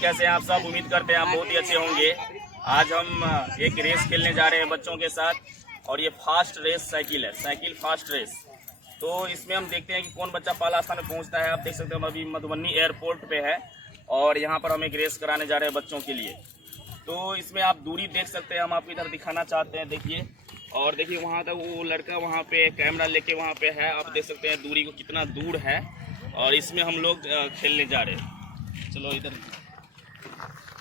कैसे हैं आप सब? उम्मीद करते हैं आप बहुत ही अच्छे होंगे। आज हम एक रेस खेलने जा रहे हैं बच्चों के साथ और ये फास्ट रेस साइकिल है, साइकिल फास्ट रेस। तो इसमें हम देखते हैं कि कौन बच्चा पहला स्थान में पहुंचता है। आप देख सकते हैं हम अभी मधुबनी एयरपोर्ट पे है और यहाँ पर हम एक रेस कराने जा रहे हैं बच्चों के लिए। तो इसमें आप दूरी देख सकते हैं, हम आपको इधर दिखाना चाहते हैं, देखिए। और देखिए वहाँ तक वो लड़का वहाँ पे कैमरा लेके वहाँ पे है, आप देख सकते हैं दूरी को कितना दूर है। और इसमें हम लोग खेलने जा रहे हैं। चलो इधर।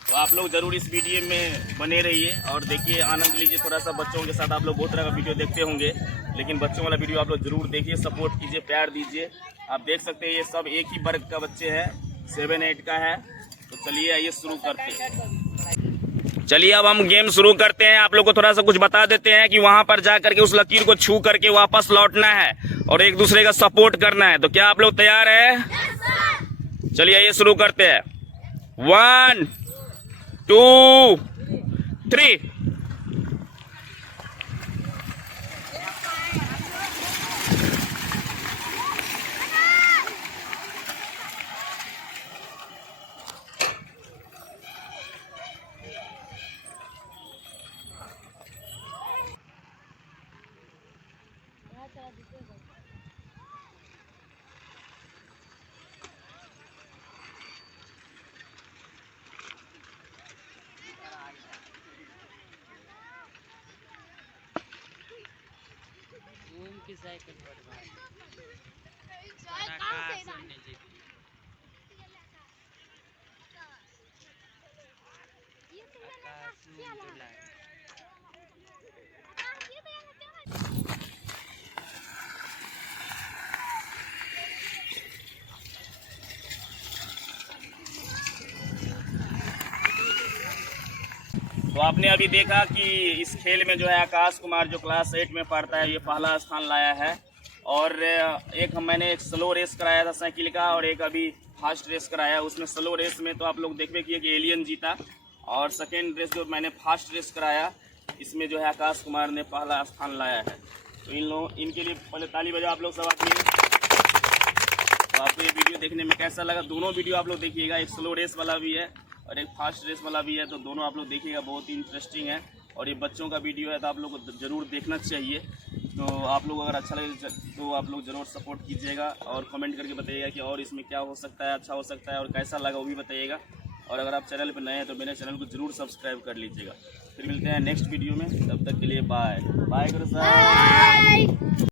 तो आप लोग ज़रूर इस वीडियो में बने रहिए और देखिए, आनंद लीजिए थोड़ा सा बच्चों के साथ। आप लोग बहुत तरह का वीडियो देखते होंगे, लेकिन बच्चों वाला वीडियो आप लोग ज़रूर देखिए, सपोर्ट कीजिए, प्यार दीजिए। आप देख सकते हैं ये सब एक ही वर्ग का बच्चे हैं, 7-8 का है। तो चलिए आइए शुरू करते हैं। चलिए अब हम गेम शुरू करते हैं। आप लोग को थोड़ा सा कुछ बता देते हैं कि वहाँ पर जा करके उस लकीर को छू करके वापस लौटना है और एक दूसरे का सपोर्ट करना है। तो क्या आप लोग तैयार हैं? चलिए आइए शुरू करते हैं। 1 2 3। की साइकिल तो आपने अभी देखा कि इस खेल में जो है आकाश कुमार जो क्लास 8 में पढ़ता है, ये पहला स्थान लाया है। और मैंने एक स्लो रेस कराया था साइकिल का और एक अभी फास्ट रेस कराया। उसमें स्लो रेस में तो आप लोग देखते किए कि एलियन जीता, और सेकेंड रेस जो मैंने फास्ट रेस कराया इसमें जो है आकाश कुमार ने पहला स्थान लाया है। तो इनके लिए पहले ताली बजाओ आप लोग सब आदमी। तो आपको ये वीडियो देखने में कैसा लगा? दोनों वीडियो आप लोग देखिएगा, एक स्लो रेस वाला भी है और एक फास्ट रेस वाला भी है। तो दोनों आप लोग देखिएगा, बहुत ही इंटरेस्टिंग है। और ये बच्चों का वीडियो है तो आप लोग को ज़रूर देखना चाहिए। तो आप लोग अगर अच्छा लगे तो आप लोग ज़रूर सपोर्ट कीजिएगा और कमेंट करके बताइएगा कि और इसमें क्या हो सकता है, अच्छा हो सकता है और कैसा लगा वो भी बताइएगा। और अगर आप चैनल पर नए हैं तो मेरे चैनल को ज़रूर सब्सक्राइब कर लीजिएगा। फिर मिलते हैं नेक्स्ट वीडियो में, तब तक के लिए बाय बाय करो सर।